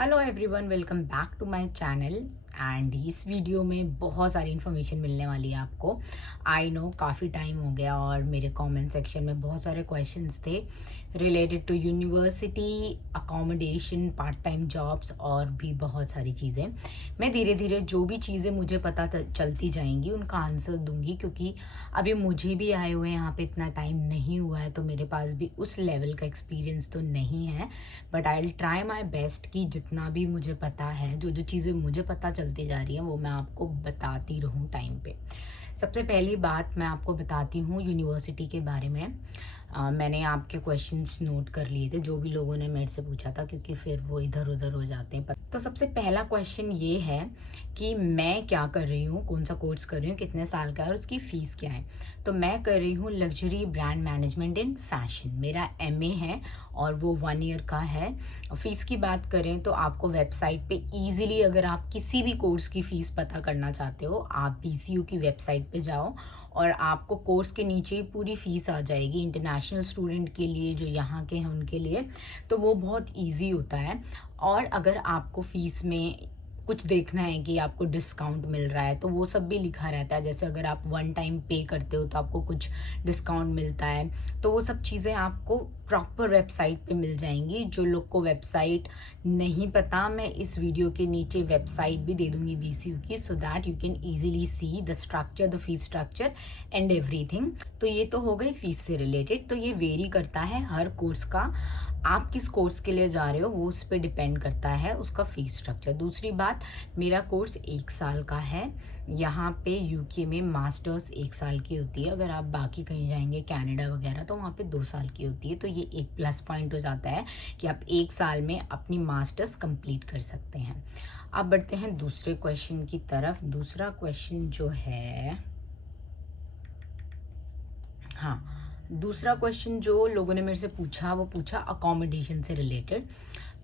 Hello everyone, welcome back to my channel. And इस video में बहुत सारी इन्फॉर्मेशन मिलने वाली है आपको। आई नो काफ़ी टाइम हो गया और मेरे कमेंट सेक्शन में बहुत सारे क्वेश्चंस थे related to university, accommodation, part time jobs और भी बहुत सारी चीज़ें। मैं धीरे धीरे जो भी चीज़ें मुझे पता चलती जाएंगी उनका आंसर दूंगी, क्योंकि अभी मुझे भी आए हुए यहाँ पे इतना टाइम नहीं हुआ है, तो मेरे पास भी उस लेवल का एक्सपीरियंस तो नहीं है। But I will try my best कि जितना भी मुझे पता है, जो जो चीज़ें मुझे पता चलती जा रही हैं वो मैं आपको बताती रहूँ टाइम पे। सबसे पहली बात मैं आपको बताती हूँ यूनिवर्सिटी के बारे में। मैंने आपके क्वेश्चंस नोट कर लिए थे जो भी लोगों ने मेरे से पूछा था, क्योंकि फिर वो इधर उधर हो जाते हैं। तो सबसे पहला क्वेश्चन ये है कि मैं क्या कर रही हूँ, कौन सा कोर्स कर रही हूँ, कितने साल का है और उसकी फ़ीस क्या है। तो मैं कर रही हूँ luxury brand management in fashion. मेरा एमए है और वो 1 ईयर का है। फ़ीस की बात करें तो आपको वेबसाइट पे इजीली, अगर आप किसी भी कोर्स की फ़ीस पता करना चाहते हो, आप पीसीयू की वेबसाइट पे जाओ और आपको कोर्स के नीचे ही पूरी फ़ीस आ जाएगी। इंटरनेशनल स्टूडेंट के लिए, जो यहाँ के हैं उनके लिए तो वो बहुत ईजी होता है। और अगर आपको फ़ीस में कुछ देखना है कि आपको डिस्काउंट मिल रहा है तो वो सब भी लिखा रहता है। जैसे अगर आप 1 टाइम पे करते हो तो आपको कुछ डिस्काउंट मिलता है, तो वो सब चीज़ें आपको प्रॉपर वेबसाइट पे मिल जाएंगी। जो लोग को वेबसाइट नहीं पता, मैं इस वीडियो के नीचे वेबसाइट भी दे दूंगी बीसीयू की, so that you can easily see the structure, the fees structure and everything. तो ये तो हो गई फीस से रिलेटेड। तो ये वेरी करता है हर कोर्स का, आप किस कोर्स के लिए जा रहे हो वो उस पर डिपेंड करता है उसका फ़ीस स्ट्रक्चर। दूसरी बात, मेरा कोर्स 1 साल का है। यहाँ पे यूके में मास्टर्स 1 साल की होती है। अगर आप बाकी कहीं जाएंगे कनाडा वगैरह तो वहाँ पे 2 साल की होती है। तो ये एक प्लस पॉइंट हो जाता है कि आप 1 साल में अपनी मास्टर्स कंप्लीट कर सकते हैं। अब बढ़ते हैं दूसरे क्वेश्चन की तरफ। दूसरा क्वेश्चन जो है, हाँ, दूसरा क्वेश्चन जो लोगों ने मेरे से पूछा वो पूछा अकोमोडेशन से रिलेटेड।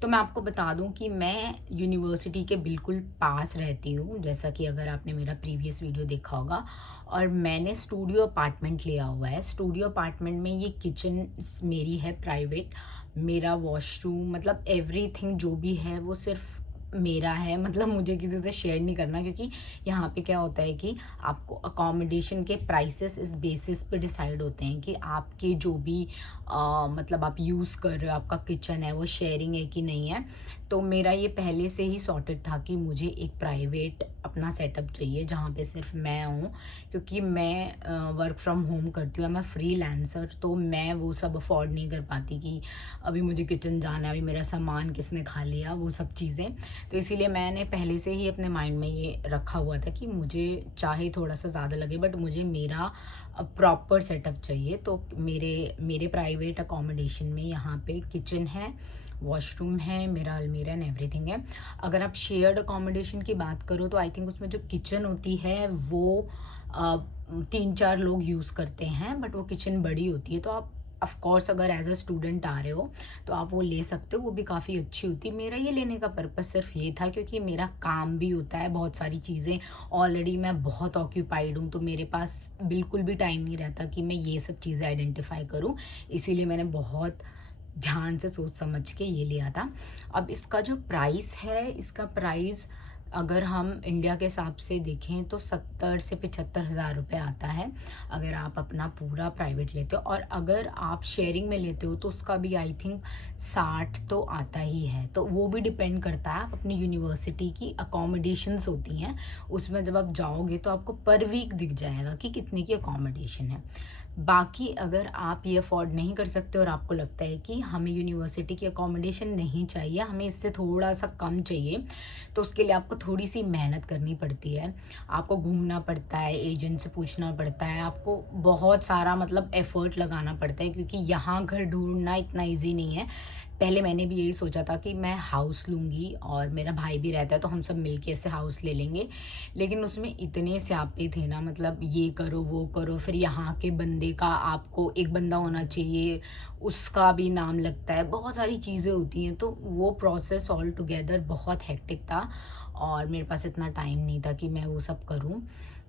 तो मैं आपको बता दूं कि मैं यूनिवर्सिटी के बिल्कुल पास रहती हूँ, जैसा कि अगर आपने मेरा प्रीवियस वीडियो देखा होगा। और मैंने स्टूडियो अपार्टमेंट लिया हुआ है। स्टूडियो अपार्टमेंट में ये किचन मेरी है प्राइवेट, मेरा वॉशरूम, मतलब एवरीथिंग जो भी है वो सिर्फ मेरा है। मतलब मुझे किसी से शेयर नहीं करना, क्योंकि यहाँ पे क्या होता है कि आपको अकोमोडेशन के प्राइसेस इस बेसिस पे डिसाइड होते हैं कि आपके जो भी मतलब आप यूज़ कर रहे हो, आपका किचन है वो शेयरिंग है कि नहीं है। तो मेरा ये पहले से ही सॉर्टेड था कि मुझे एक प्राइवेट अपना सेटअप चाहिए जहाँ पे सिर्फ मैं हूँ, क्योंकि मैं वर्क फ्रॉम होम करती हूँ, मैं फ्रीलांसर। तो मैं वो सब अफोर्ड नहीं कर पाती कि अभी मुझे किचन जाना है, अभी मेरा सामान किसने खा लिया, वो सब चीज़ें। तो इसीलिए मैंने पहले से ही अपने माइंड में ये रखा हुआ था कि मुझे चाहे थोड़ा सा ज़्यादा लगे बट मुझे मेरा प्रॉपर सेटअप चाहिए। तो मेरे प्राइवेट अकोमोडेशन में यहाँ पे किचन है, वॉशरूम है, मेरा अलमीरा एंड एवरीथिंग है। अगर आप शेयर्ड अकोमोडेशन की बात करो तो आई थिंक उसमें जो किचन होती है वो 3-4 लोग यूज़ करते हैं, बट वो किचन बड़ी होती है। तो आप ऑफ कोर्स अगर एज अ स्टूडेंट आ रहे हो तो आप वो ले सकते हो, वो भी काफ़ी अच्छी होती है। मेरा ये लेने का पर्पज़ सिर्फ ये था क्योंकि मेरा काम भी होता है, बहुत सारी चीज़ें ऑलरेडी मैं बहुत ऑक्यूपाइड हूँ, तो मेरे पास बिल्कुल भी टाइम नहीं रहता कि मैं ये सब चीज़ें आइडेंटिफाई करूँ। इसीलिए मैंने बहुत ध्यान से सोच समझ के ये लिया था। अब इसका जो प्राइस है, इसका प्राइस अगर हम इंडिया के हिसाब से देखें तो 70 से 75 हज़ार रुपये आता है, अगर आप अपना पूरा प्राइवेट लेते हो। और अगर आप शेयरिंग में लेते हो तो उसका भी आई थिंक 60 तो आता ही है। तो वो भी डिपेंड करता है, आप अपनी यूनिवर्सिटी की अकोमोडेशंस होती हैं उसमें जब आप जाओगे तो आपको पर वीक दिख जाएगा कि कितने की अकोमोडेशन है। बाकी अगर आप ये अफोर्ड नहीं कर सकते और आपको लगता है कि हमें यूनिवर्सिटी की अकोमोडेशन नहीं चाहिए, हमें इससे थोड़ा सा कम चाहिए, तो उसके लिए आपको थोड़ी सी मेहनत करनी पड़ती है। आपको घूमना पड़ता है, एजेंट से पूछना पड़ता है, आपको बहुत सारा मतलब एफर्ट लगाना पड़ता है, क्योंकि यहाँ घर ढूंढना इतना ईजी नहीं है। पहले मैंने भी यही सोचा था कि मैं हाउस लूँगी और मेरा भाई भी रहता है तो हम सब मिलके ऐसे हाउस ले लेंगे, लेकिन उसमें इतने स्यापे थे ना, मतलब ये करो वो करो, फिर यहाँ के बंदे का आपको एक बंदा होना चाहिए, उसका भी नाम लगता है, बहुत सारी चीज़ें होती हैं। तो वो प्रोसेस ऑल टुगेदर बहुत हेक्टिक था और मेरे पास इतना टाइम नहीं था कि मैं वो सब करूँ।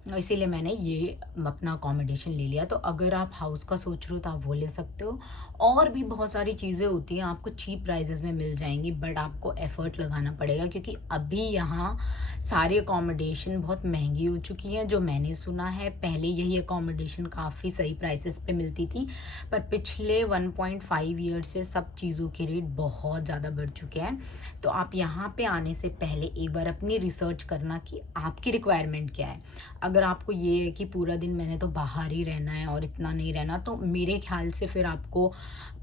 इसीलिए मैंने ये अपना अकोमोडेशन ले लिया। तो अगर आप हाउस का सोच रहे हो तो आप वो ले सकते हो। और भी बहुत सारी चीज़ें होती हैं, आपको चीप प्राइसेस में मिल जाएंगी, बट आपको एफर्ट लगाना पड़ेगा, क्योंकि अभी यहाँ सारी अकोमोडेशन बहुत महंगी हो चुकी हैं। जो मैंने सुना है, पहले यही अकोमोडेशन काफ़ी सही प्राइसेस पे मिलती थी, पर पिछले 1.5 ईयर से सब चीज़ों के रेट बहुत ज़्यादा बढ़ चुके हैं। तो आप यहाँ पे आने से पहले एक बार अपनी रिसर्च करना कि आपकी रिक्वायरमेंट क्या है। अगर आपको ये है कि पूरा दिन मैंने तो बाहर ही रहना है और इतना नहीं रहना, तो मेरे ख्याल से फिर आपको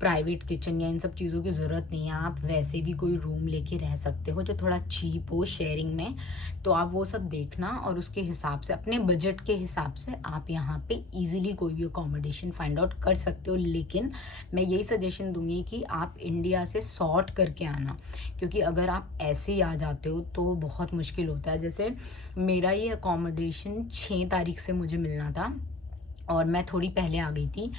प्राइवेट किचन या इन सब चीज़ों की ज़रूरत नहीं है। आप वैसे भी कोई रूम लेके रह सकते हो जो थोड़ा चीप हो शेयरिंग में। तो आप वो सब देखना और उसके हिसाब से, अपने बजट के हिसाब से आप यहाँ पे इजीली कोई भी अकोमोडेशन फाइंड आउट कर सकते हो। लेकिन मैं यही सजेशन दूंगी कि आप इंडिया से सॉर्ट करके आना, क्योंकि अगर आप ऐसे ही आ जाते हो तो बहुत मुश्किल होता है। जैसे मेरा ये अकोमोडेशन 6 तारीख से मुझे मिलना था और मैं थोड़ी पहले आ गई थी,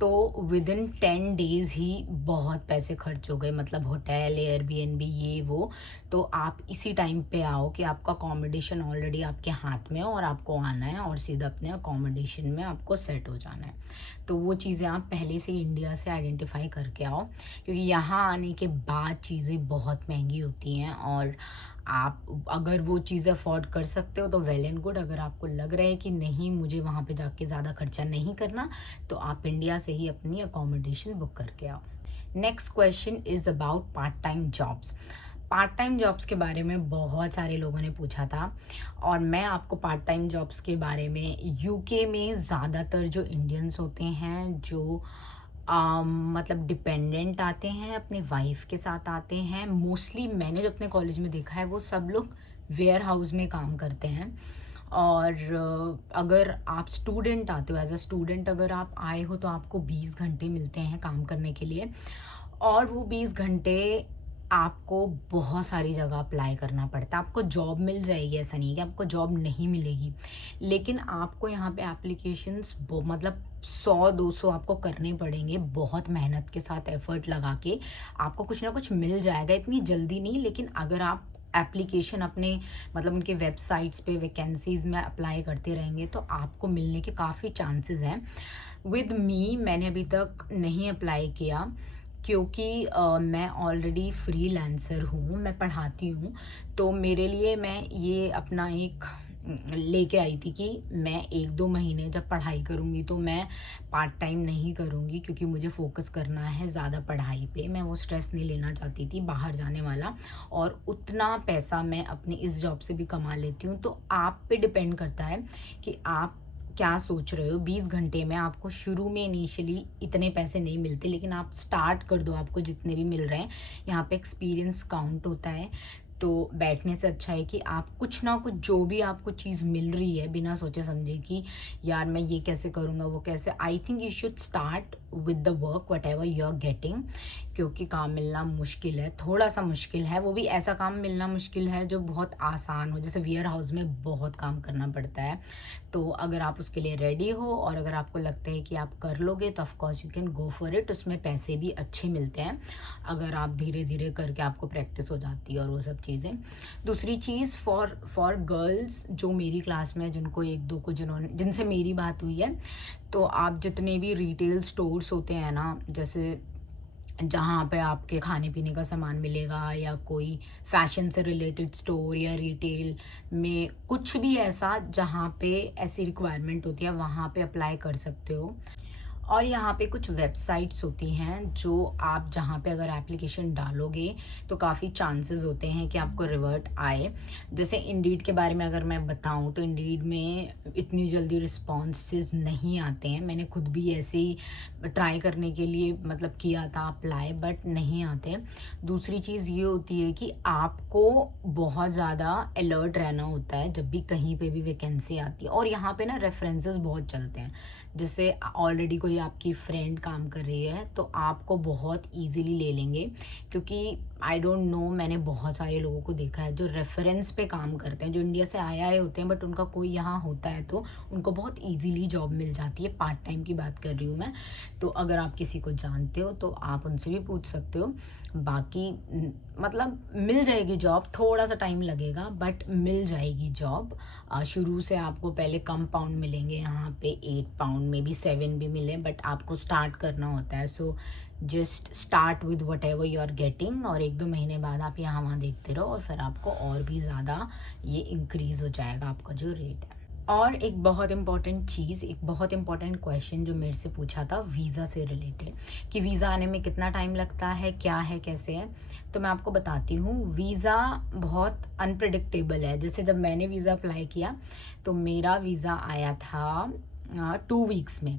तो विद इन 10 डेज़ ही बहुत पैसे खर्च हो गए, मतलब होटल, एयरबीएनबी, ये वो। तो आप इसी टाइम पे आओ कि आपका अकोमोडेशन ऑलरेडी आपके हाथ में हो और आपको आना है और सीधा अपने अकोमोडेशन में आपको सेट हो जाना है। तो वो चीज़ें आप पहले से इंडिया से आइडेंटिफाई करके आओ, क्योंकि यहाँ आने के बाद चीज़ें बहुत महंगी होती हैं। और आप अगर वो चीज़ें अफोर्ड कर सकते हो तो वेल एंड गुड। अगर आपको लग रहा है कि नहीं, मुझे वहाँ पे जाके ज़्यादा खर्चा नहीं करना, तो आप इंडिया से ही अपनी अकोमोडेशन बुक करके आओ। Next question is about part time jobs. Part time jobs के बारे में बहुत सारे लोगों ने पूछा था, और मैं आपको पार्ट टाइम जॉब्स के बारे में, यूके में ज़्यादातर जो इंडियंस होते हैं जो मतलब डिपेंडेंट आते हैं, अपने वाइफ के साथ आते हैं, मोस्टली मैंने जो अपने कॉलेज में देखा है वो सब लोग वेयर हाउस में काम करते हैं। और अगर आप स्टूडेंट आते हो, एज अ स्टूडेंट अगर आप आए हो तो आपको 20 घंटे मिलते हैं काम करने के लिए। और वो 20 घंटे आपको बहुत सारी जगह अप्लाई करना पड़ता है। आपको जॉब मिल जाएगी, ऐसा नहीं है कि आपको जॉब नहीं मिलेगी, लेकिन आपको यहाँ पे एप्लीकेशंस मतलब 100-200 आपको करने पड़ेंगे, बहुत मेहनत के साथ एफर्ट लगा के आपको कुछ ना कुछ मिल जाएगा। इतनी जल्दी नहीं, लेकिन अगर आप एप्लीकेशन अपने मतलब उनके वेबसाइट्स पे वैकेंसीज में अप्लाई करते रहेंगे तो आपको मिलने के काफ़ी चांसेस हैं। विद मी, मैंने अभी तक नहीं अप्लाई किया, क्योंकि मैं ऑलरेडी फ्रीलांसर हूँ, मैं पढ़ाती हूँ। तो मेरे लिए मैं ये अपना एक लेके आई थी कि मैं 1-2 महीने जब पढ़ाई करूँगी तो मैं पार्ट टाइम नहीं करूँगी, क्योंकि मुझे फोकस करना है ज़्यादा पढ़ाई पे। मैं वो स्ट्रेस नहीं लेना चाहती थी बाहर जाने वाला, और उतना पैसा मैं अपनी इस जॉब से भी कमा लेती हूँ। तो आप पे डिपेंड करता है कि आप क्या सोच रहे हो। 20 घंटे में आपको शुरू में इनिशियली इतने पैसे नहीं मिलते, लेकिन आप स्टार्ट कर दो, आपको जितने भी मिल रहे हैं। यहाँ पे एक्सपीरियंस काउंट होता है, तो बैठने से अच्छा है कि आप कुछ ना कुछ, जो भी आपको चीज़ मिल रही है, बिना सोचे समझे कि यार मैं ये कैसे करूँगा, वो कैसे, I think you should start with the work whatever you are getting. क्योंकि काम मिलना मुश्किल है, थोड़ा सा मुश्किल है, वो भी ऐसा काम मिलना मुश्किल है जो बहुत आसान हो। जैसे वेयर हाउस में बहुत काम करना पड़ता है। तो अगर आप उसके लिए रेडी हो और अगर आपको लगता है कि आप कर लोगे तो of course you can go for it. उसमें पैसे भी अच्छे मिलते हैं अगर आप धीरे धीरे करके आपको प्रैक्टिस हो जाती है और वो सब चीज़ें। दूसरी चीज़, फॉर गर्ल्स जो मेरी क्लास में, जिनको 1-2 को जिनसे मेरी बात हुई है, तो आप जितने भी रिटेल स्टोर्स होते हैं ना, जैसे जहाँ पे आपके खाने पीने का सामान मिलेगा, या कोई फैशन से रिलेटेड स्टोर, या रिटेल में कुछ भी ऐसा जहाँ पे ऐसी रिक्वायरमेंट होती है, वहाँ पे अप्लाई कर सकते हो। और यहाँ पे कुछ वेबसाइट्स होती हैं जो आप, जहाँ पे अगर एप्लीकेशन डालोगे तो काफ़ी चांसेस होते हैं कि आपको रिवर्ट आए। जैसे इंडीड के बारे में अगर मैं बताऊँ तो इंडीड में इतनी जल्दी रिस्पॉन्सेज नहीं आते हैं। मैंने खुद भी ऐसे ही ट्राई करने के लिए मतलब किया था अप्लाई, बट नहीं आते। दूसरी चीज़ ये होती है कि आपको बहुत ज़्यादा अलर्ट रहना होता है जब भी कहीं पे भी वैकेंसी आती है। और यहाँ पे ना रेफरेंसेस बहुत चलते हैं। जैसे ऑलरेडी कोई कोई आपकी फ्रेंड काम कर रही है तो आपको बहुत इजीली ले लेंगे, क्योंकि आई डोंट नो, मैंने बहुत सारे लोगों को देखा है जो रेफरेंस पे काम करते हैं, जो इंडिया से आए होते हैं बट उनका कोई यहाँ होता है तो उनको बहुत इजीली जॉब मिल जाती है। पार्ट टाइम की बात कर रही हूँ मैं। तो अगर आप किसी को जानते हो तो आप उनसे भी पूछ सकते हो। बाकी मतलब मिल जाएगी जॉब, थोड़ा सा टाइम लगेगा बट मिल जाएगी जॉब। शुरू से आपको पहले कम पाउंड मिलेंगे, यहाँ पे 8 पाउंड में भी 7 भी मिले, बट आपको स्टार्ट करना होता है। So just start with whatever you are getting, और 1-2 महीने बाद आप यहाँ वहाँ देखते रहो और फिर आपको और भी ज़्यादा ये इंक्रीज़ हो जाएगा आपका जो रेट है। और एक बहुत इम्पॉर्टेंट चीज़, एक बहुत इम्पॉर्टेंट क्वेश्चन जो मेरे से पूछा था वीज़ा से रिलेटेड, कि वीज़ा आने में कितना टाइम लगता है, क्या है, कैसे है। तो मैं आपको बताती हूँ, वीज़ा बहुत अनप्रिडिक्टेबल है। जैसे जब मैंने वीज़ा अप्लाई किया तो मेरा वीज़ा आया था 2 वीक्स में।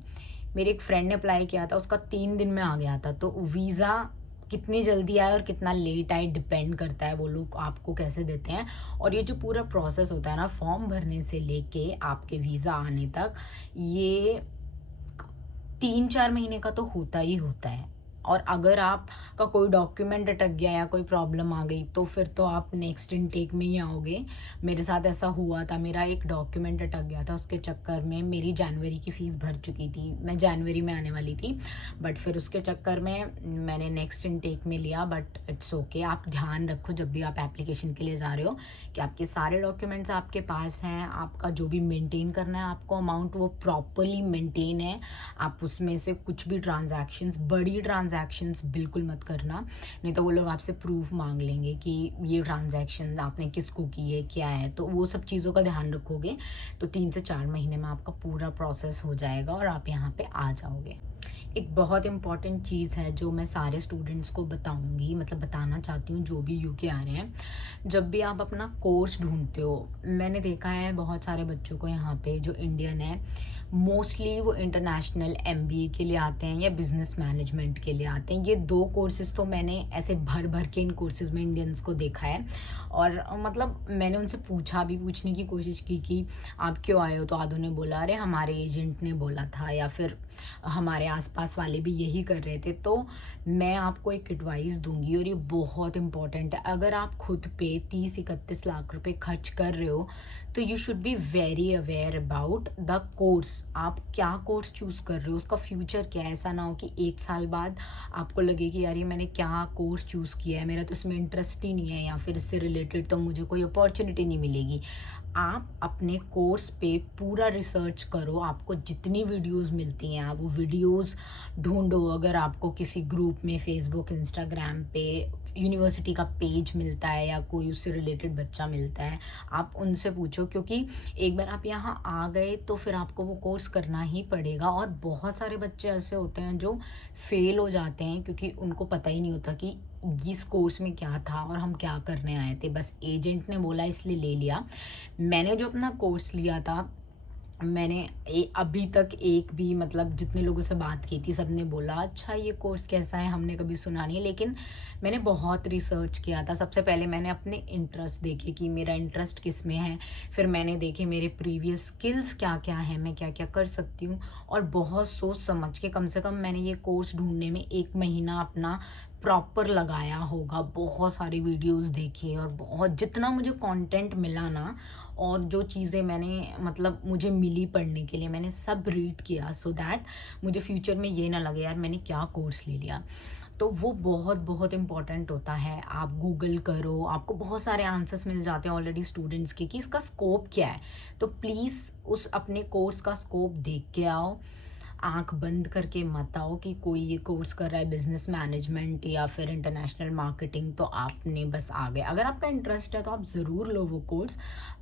मेरे एक फ्रेंड ने अप्लाई किया था, उसका 3 दिन में आ गया था। तो वीज़ा कितनी जल्दी आए और कितना लेट आए डिपेंड करता है वो लोग आपको कैसे देते हैं। और ये जो पूरा प्रोसेस होता है ना, फॉर्म भरने से लेके आपके वीज़ा आने तक, ये 3-4 महीने का तो होता ही होता है। और अगर आपका कोई डॉक्यूमेंट अटक गया या कोई प्रॉब्लम आ गई तो फिर तो आप नेक्स्ट इनटेक में ही आओगे। मेरे साथ ऐसा हुआ था, मेरा एक डॉक्यूमेंट अटक गया था, उसके चक्कर में मेरी जनवरी की फ़ीस भर चुकी थी, मैं जनवरी में आने वाली थी, बट फिर उसके चक्कर में मैंने नेक्स्ट इनटेक में लिया। But it's okay. आप ध्यान रखो जब भी आप एप्लीकेशन के लिए जा रहे हो कि आपके सारे डॉक्यूमेंट्स आपके पास हैं, आपका जो भी मेंटेन करना है आपको अमाउंट, वो प्रॉपरली मेंटेन है। आप उसमें से कुछ भी बड़ी ट्रांजैक्शंस बिल्कुल मत करना, नहीं तो वो लोग आपसे प्रूफ मांग लेंगे कि ये ट्रांजैक्शन आपने किसको की है, क्या है। तो वो सब चीज़ों का ध्यान रखोगे तो 3 से 4 महीने में आपका पूरा प्रोसेस हो जाएगा और आप यहाँ पे आ जाओगे। एक बहुत इम्पॉर्टेंट चीज़ है जो मैं सारे स्टूडेंट्स को बताऊंगी, मतलब बताना चाहती हूँ जो भी यूके आ रहे हैं। जब भी आप अपना कोर्स ढूंढते हो, मैंने देखा है बहुत सारे बच्चों को यहाँ पे जो इंडियन है, मोस्टली वो इंटरनेशनल एमबीए के लिए आते हैं या बिजनेस मैनेजमेंट के लिए आते हैं। ये 2 कोर्सेज़ तो मैंने ऐसे भर भर के इन कोर्सेज़ में इंडियंस को देखा है। और मतलब मैंने उनसे पूछने की कोशिश की कि आप क्यों आए हो, तो आधों ने बोला अरे हमारे एजेंट ने बोला था, या फिर हमारे आसपास वाले भी यही कर रहे थे। तो मैं आपको एक एडवाइस दूंगी और ये बहुत इंपॉर्टेंट है। अगर आप खुद पे 30-31 लाख रुपए खर्च कर रहे हो तो you should be very aware about the course. आप क्या कोर्स चूज़ कर रहे हो, उसका फ्यूचर क्या है। ऐसा ना हो कि 1 साल बाद आपको लगे कि यार ये मैंने क्या कोर्स चूज़ किया है, मेरा तो इसमें इंटरेस्ट ही नहीं है, या फिर इससे रिलेटेड तो मुझे कोई अपॉर्चुनिटी नहीं मिलेगी। आप अपने कोर्स पे पूरा रिसर्च करो, आपको जितनी वीडियोस मिलती हैं आप वो वीडियोस ढूंढो। अगर आपको किसी ग्रुप में फेसबुक, इंस्टाग्राम पे यूनिवर्सिटी का पेज मिलता है या कोई उससे रिलेटेड बच्चा मिलता है, आप उनसे पूछो, क्योंकि एक बार आप यहाँ आ गए तो फिर आपको वो कोर्स करना ही पड़ेगा। और बहुत सारे बच्चे ऐसे होते हैं जो फेल हो जाते हैं क्योंकि उनको पता ही नहीं होता कि इस कोर्स में क्या था और हम क्या करने आए थे, बस एजेंट ने बोला इसलिए ले लिया। मैंने जो अपना कोर्स लिया था, मैंने अभी तक एक भी, मतलब जितने लोगों से बात की थी सब ने बोला अच्छा ये कोर्स कैसा है, हमने कभी सुना नहीं। लेकिन मैंने बहुत रिसर्च किया था। सबसे पहले मैंने अपने इंटरेस्ट देखे कि मेरा इंटरेस्ट किस में है, फिर मैंने देखे मेरे प्रीवियस स्किल्स क्या क्या हैं, मैं क्या क्या कर सकती हूँ, और बहुत सोच समझ के कम से कम मैंने ये कोर्स ढूंढने में 1 महीना अपना प्रॉपर लगाया होगा। बहुत सारे वीडियोस देखे और बहुत जितना मुझे कंटेंट मिला ना, और जो चीज़ें मैंने मतलब मुझे मिली पढ़ने के लिए, मैंने सब रीड किया सो दैट मुझे फ्यूचर में ये ना लगे यार मैंने क्या कोर्स ले लिया। तो वो बहुत बहुत इम्पॉर्टेंट होता है। आप गूगल करो, आपको बहुत सारे आंसर्स मिल जाते हैं ऑलरेडी स्टूडेंट्स के कि इसका स्कोप क्या है। तो प्लीज़ उस अपने कोर्स का स्कोप देख के आओ, आंख बंद करके मत आओ कि कोई ये कोर्स कर रहा है बिजनेस मैनेजमेंट या फिर इंटरनेशनल मार्केटिंग तो आपने बस आ गए। अगर आपका इंटरेस्ट है तो आप ज़रूर लो वो कोर्स।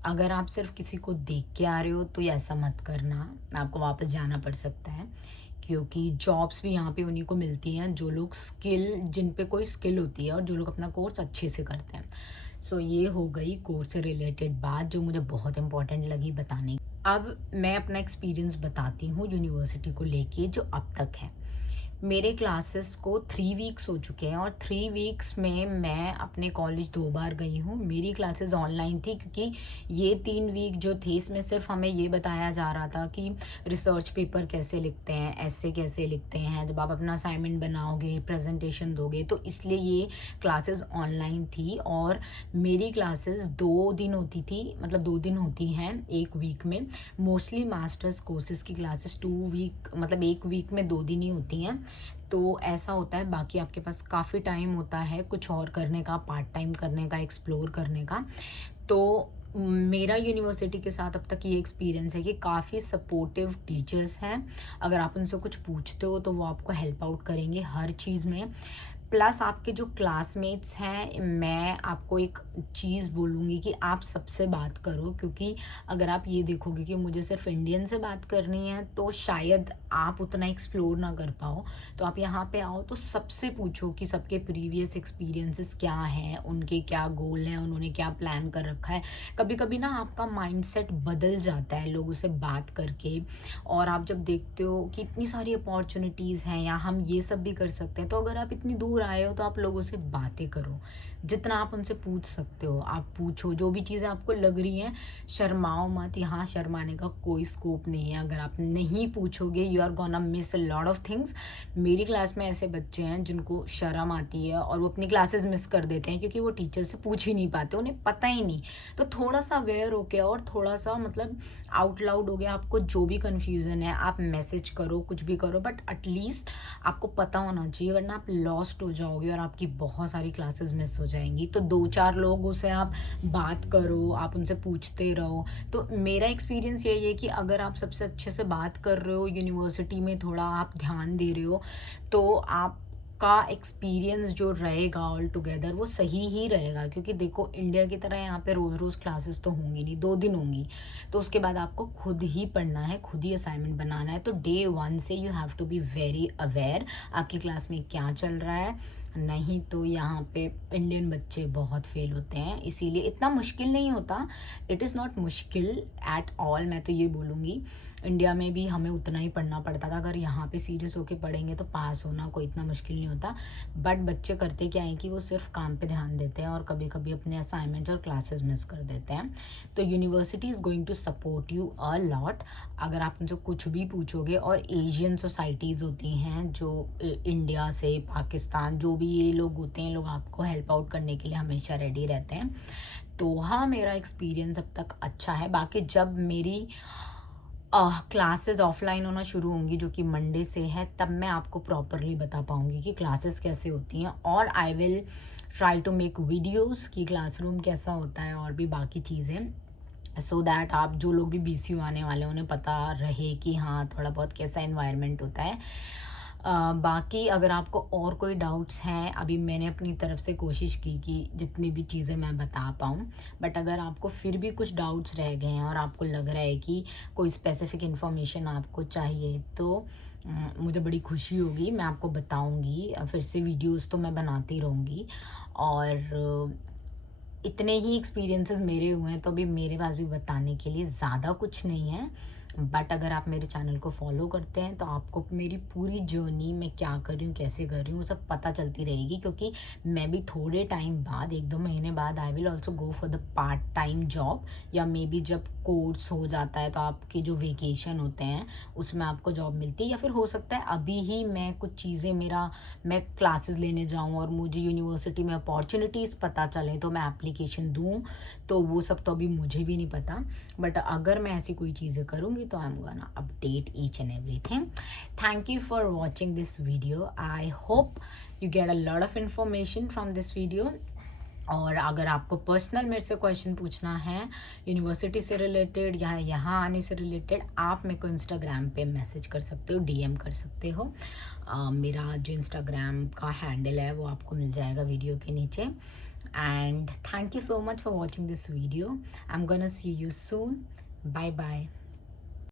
अगर आप सिर्फ किसी को देख के आ रहे हो तो ऐसा मत करना, आपको वापस जाना पड़ सकता है, क्योंकि जॉब्स भी यहाँ पे उन्हीं को मिलती हैं जो लोग जिन पे कोई स्किल होती है और जो लोग अपना कोर्स अच्छे से करते हैं। सो ये हो गई कोर्स से रिलेटेड बात जो मुझे बहुत इंपॉर्टेंट लगी बताने की। अब मैं अपना एक्सपीरियंस बताती हूँ यूनिवर्सिटी को लेके जो अब तक है। मेरे क्लासेस को 3 वीक्स हो चुके हैं और 3 वीक्स में मैं अपने कॉलेज 2 बार गई हूँ। मेरी क्लासेस ऑनलाइन थी क्योंकि ये 3 वीक जो थे इसमें सिर्फ हमें ये बताया जा रहा था कि रिसर्च पेपर कैसे लिखते हैं, ऐसे कैसे लिखते हैं, जब आप अपना असाइनमेंट बनाओगे, प्रेजेंटेशन दोगे, तो इसलिए ये क्लासेस ऑनलाइन थी। और मेरी क्लासेस 2 दिन होती थी, मतलब 2 दिन होती हैं 1 वीक में। मोस्टली मास्टर्स कोर्सेज़ की क्लासेस 2 वीक मतलब 1 वीक में 2 दिन ही होती हैं। तो ऐसा होता है, बाकी आपके पास काफ़ी टाइम होता है कुछ और करने का, पार्ट टाइम करने का, एक्सप्लोर करने का। तो मेरा यूनिवर्सिटी के साथ अब तक ये एक्सपीरियंस है कि काफ़ी सपोर्टिव टीचर्स हैं। अगर आप उनसे कुछ पूछते हो तो वो आपको हेल्प आउट करेंगे हर चीज़ में। प्लस आपके जो क्लासमेट्स हैं, मैं आपको एक चीज़ बोलूँगी कि आप सबसे बात करो, क्योंकि अगर आप ये देखोगे कि मुझे सिर्फ इंडियन से बात करनी है तो शायद आप उतना एक्सप्लोर ना कर पाओ। तो आप यहाँ पे आओ तो सबसे पूछो कि सबके प्रीवियस एक्सपीरियंसेस क्या हैं, उनके क्या गोल हैं, उन्होंने क्या प्लान कर रखा है। कभी कभी ना आपका माइंडसेट बदल जाता है लोगों से बात करके, और आप जब देखते हो कि इतनी सारी अपॉर्चुनिटीज़ हैं या हम ये सब भी कर सकते हैं, तो अगर आप इतनी दूर आए हो तो आप लोगों से बातें करो, जितना आप उनसे पूछ सकते हो आप पूछो। जो भी चीज़ें आपको लग रही हैं, शर्माओ मत, यहाँ शर्माने का कोई स्कोप नहीं है। अगर आप नहीं पूछोगे you are gonna miss a lot of things. मेरी क्लास में ऐसे बच्चे हैं जिनको शर्म आती है और वो अपनी क्लासेस मिस कर देते हैं क्योंकि वो टीचर से पूछ ही नहीं पाते, उन्हें पता ही नहीं। तो थोड़ा सा अवेयर हो गया और थोड़ा सा मतलब आउट लाउड हो गया, आपको जो भी कन्फ्यूज़न है आप मैसेज करो, कुछ भी करो, बट एटलीस्ट आपको पता होना चाहिए, वरना आप लॉस्ट हो जाओगे और आपकी बहुत सारी क्लासेस मिस हो जाएंगी। तो 2-4 लोगों से आप बात करो, आप उनसे पूछते रहो। तो मेरा एक्सपीरियंस यही है कि अगर आप सबसे अच्छे से बात कर रहे हो, यूनिवर्सिटी में थोड़ा आप ध्यान दे रहे हो, तो आप का एक्सपीरियंस जो रहेगा ऑल टुगेदर वो सही ही रहेगा। क्योंकि देखो, इंडिया की तरह यहाँ पे रोज़ रोज़ क्लासेस तो होंगी नहीं, 2 दिन होंगी, तो उसके बाद आपको खुद ही पढ़ना है, खुद ही असाइनमेंट बनाना है। तो डे 1 से you have to be very aware आपकी क्लास में क्या चल रहा है। नहीं तो यहाँ पे इंडियन बच्चे बहुत फेल होते हैं, इसीलिए इतना मुश्किल नहीं होता। इट इज़ नॉट मुश्किल एट ऑल। मैं तो ये बोलूँगी, इंडिया में भी हमें उतना ही पढ़ना पड़ता था। अगर यहाँ पे सीरियस होके पढ़ेंगे तो पास होना कोई इतना मुश्किल नहीं होता। बट बच्चे करते क्या है कि वो सिर्फ काम पे ध्यान देते हैं और कभी कभी अपने असाइनमेंट्स और क्लासेस मिस कर देते हैं। तो university is going to support you a lot अगर आप उनसे कुछ भी पूछोगे। और एशियन सोसाइटीज़ होती हैं जो इंडिया से, पाकिस्तान, जो भी ये लोग होते हैं, लोग आपको हेल्प आउट करने के लिए हमेशा रेडी रहते हैं। तो हाँ, मेरा एक्सपीरियंस अब तक अच्छा है। बाकी जब मेरी क्लासेस ऑफलाइन होना शुरू होंगी, जो कि मंडे से है, तब मैं आपको प्रॉपरली बता पाऊँगी कि क्लासेस कैसे होती हैं। और I will try to make videos कि क्लासरूम कैसा होता है और भी बाकी चीज़ें, सो दैट आप जो लोग भी BCU आने वाले हैं उन्हें पता रहे कि हाँ थोड़ा बहुत कैसा एनवायरनमेंट होता है। बाकी अगर आपको और कोई डाउट्स हैं, अभी मैंने अपनी तरफ से कोशिश की कि जितनी भी चीज़ें मैं बता पाऊँ। बट अगर आपको फिर भी कुछ डाउट्स रह गए हैं और आपको लग रहा है कि कोई स्पेसिफिक इन्फॉर्मेशन आपको चाहिए, तो मुझे बड़ी खुशी होगी, मैं आपको बताऊँगी। फिर से वीडियोज़ तो मैं बनाती रहूँगी। और इतने ही एक्सपीरियंसेस मेरे हुए हैं, तो अभी मेरे पास भी बताने के लिए ज़्यादा कुछ नहीं है। बट अगर आप मेरे चैनल को फॉलो करते हैं तो आपको मेरी पूरी जर्नी, मैं क्या कर रही हूँ, कैसे कर रही हूँ, वो सब पता चलती रहेगी। क्योंकि मैं भी थोड़े टाइम बाद, 1-2 महीने बाद, I will also go for the part time job, या मे बी जब कोर्स हो जाता है तो आपके जो वेकेशन होते हैं उसमें आपको जॉब मिलती है। या फिर हो सकता है अभी ही मैं कुछ चीज़ें, मैं क्लासेस लेने जाऊँ और मुझे यूनिवर्सिटी में अपॉर्चुनिटीज़ पता चले तो मैं एप्लीकेशन दूँ। तो वो सब तो अभी मुझे भी नहीं पता। बट अगर मैं ऐसी कोई चीज़ें करूँगी तो आई am gonna update each and everything. Thank you for watching this video. I hope you get a lot of information from this video. और अगर आपको पर्सनल मेरे से क्वेश्चन पूछना है यूनिवर्सिटी से रिलेटेड या यहाँ आने से रिलेटेड, आप मेरे को इंस्टाग्राम पे मैसेज कर सकते हो, DM कर सकते हो। मेरा जो इंस्टाग्राम का हैंडल है वो आपको मिल जाएगा वीडियो के नीचे। And thank you so much for watching this video. I am gonna see you soon. Bye bye.